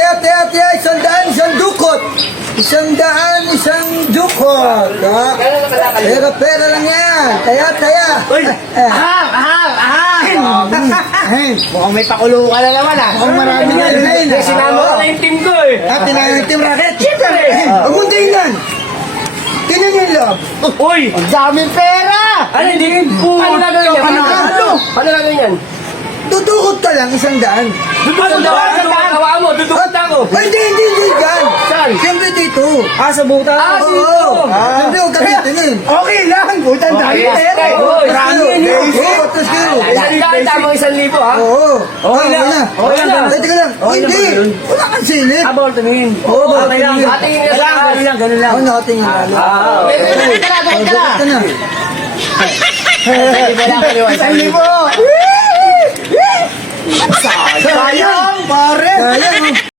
tiya, 100, isang dukot. 100, isang dukot. Pera lang yan. Taya. Uy! Mukhang may pakulo ka na naman ah. Mukhang marami nga yun. Sinama ko na yung team ko eh. Tinangan ng team racket. Siyempre! Huwag mong tingnan. Tingnan niyo yung loob. Uy! Ang daming pera! Ano hindi? Ano na gawin yan? Ano na gawin yan? Dudukot ka lang, 100. Dudukot mo, dudukot ako. Ay, hindi dyan. Saan? Siyempre dito. Sa buta? Oo. Siyempre, huwag ka titingin. Okay lang! Butang dami pera! Marami yan yun. Oo, tapos kayo. Tamang 1,000 ha? Oo. Okay lang. Okay lang. Ay, teka lang. Hindi. Wala kang silip. Bawal tumingin. Oo, Okay lang. Atingin ka sa Ganun lang. Ako nakatingin lalo. Dukot ka na. Isang libo! Sayang, pare! Sayang.